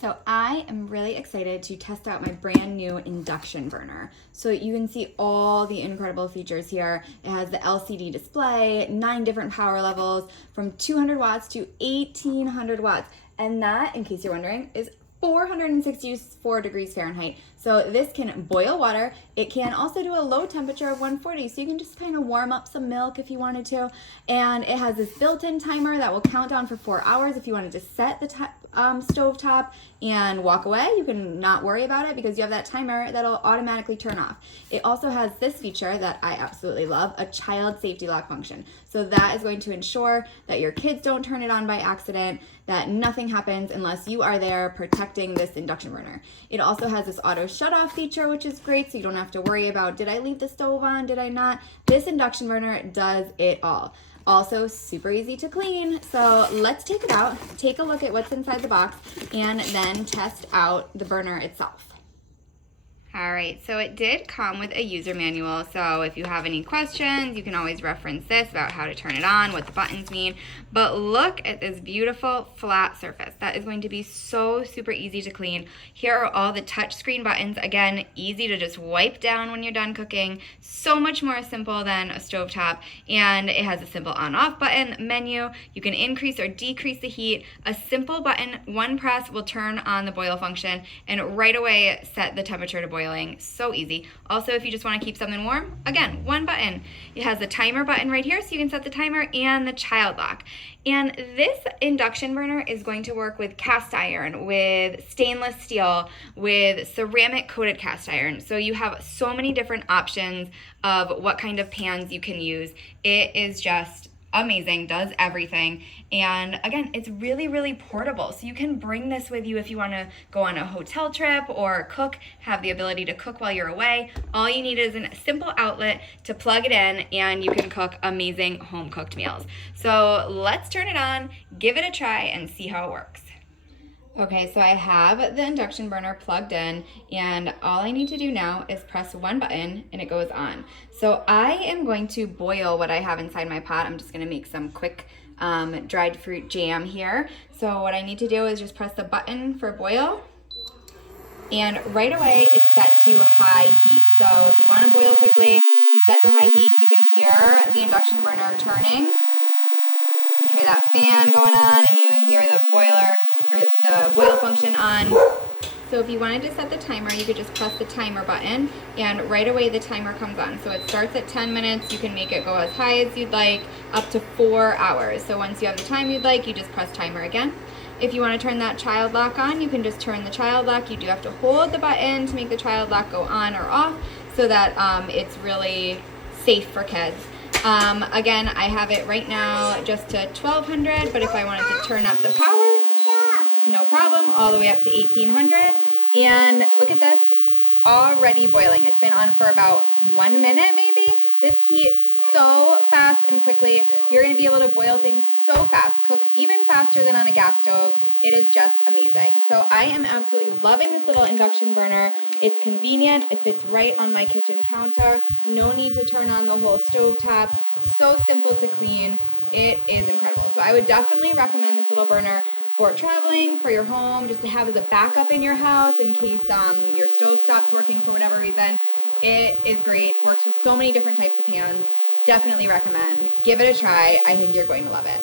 So I am really excited to test out my brand new induction burner. So you can see all the incredible features here. It has the LCD display, 9 different power levels from 200 watts to 1800 watts. And that, in case you're wondering, is 464 degrees Fahrenheit. So this can boil water. It can also do a low temperature of 140. So you can just kind of warm up some milk if you wanted to. And it has this built-in timer that will count down for 4 hours. If you wanted to set the stove top and walk away, you can not worry about it because you have that timer that'll automatically turn off. It also has this feature that I absolutely love, a child safety lock function. So that is going to ensure that your kids don't turn it on by accident, that nothing happens unless you are there protecting this induction burner. It also has this auto shut off feature, which is great, so you don't have to worry about, did I leave the stove on, did I not? This induction burner does it all. Also super easy to clean. So let's take it out, take a look at what's inside the box, and then test out the burner itself. All right, so it did come with a user manual, so if you have any questions, you can always reference this about how to turn it on, what the buttons mean. But look at this beautiful flat surface. That is going to be so super easy to clean. Here are all the touchscreen buttons. Again, easy to just wipe down when you're done cooking. So much more simple than a stovetop. And it has a simple on-off button, menu. You can increase or decrease the heat. A simple button, one press will turn on the boil function and right away set the temperature to boiling. So easy. Also, if you just want to keep something warm, again, one button. It has the timer button right here, so you can set the timer and the child lock. And this induction burner is going to work with cast iron, with stainless steel, with ceramic coated cast iron. So you have so many different options of what kind of pans you can use. It is just amazing, does everything. And again, it's really, really portable. So you can bring this with you if you want to go on a hotel trip or cook, have the ability to cook while you're away. All you need is a simple outlet to plug it in and you can cook amazing home cooked meals. So let's turn it on, give it a try, and see how it works. Okay, so I have the induction burner plugged in and all I need to do now is press one button and it goes on. So I am going to boil what I have inside my pot. I'm just gonna make some quick dried fruit jam here. So what I need to do is just press the button for boil and right away it's set to high heat. So if you wanna boil quickly, you set to high heat. You can hear the induction burner turning. You hear that fan going on and you hear the boiler or the boil function on. So if you wanted to set the timer, you could just press the timer button and right away the timer comes on. So it starts at 10 minutes. You can make it go as high as you'd like, up to 4 hours. So once you have the time you'd like, you just press timer again. If you want to turn that child lock on, you can just turn the child lock. You do have to hold the button to make the child lock go on or off so that it's really safe for kids. Again, I have it right now just to 1200, but if I wanted to turn up the power, no problem, all the way up to 1800. And look at this, already boiling. It's been on for about 1 minute maybe. This heats so fast and quickly. You're gonna be able to boil things so fast, cook even faster than on a gas stove. It is just amazing. So I am absolutely loving this little induction burner. It's convenient, it fits right on my kitchen counter. No need to turn on the whole stove top. So simple to clean. It is incredible. So I would definitely recommend this little burner for traveling, for your home, just to have as a backup in your house in case your stove stops working for whatever reason. It is great, works with so many different types of pans. Definitely recommend. Give it a try. I think you're going to love it.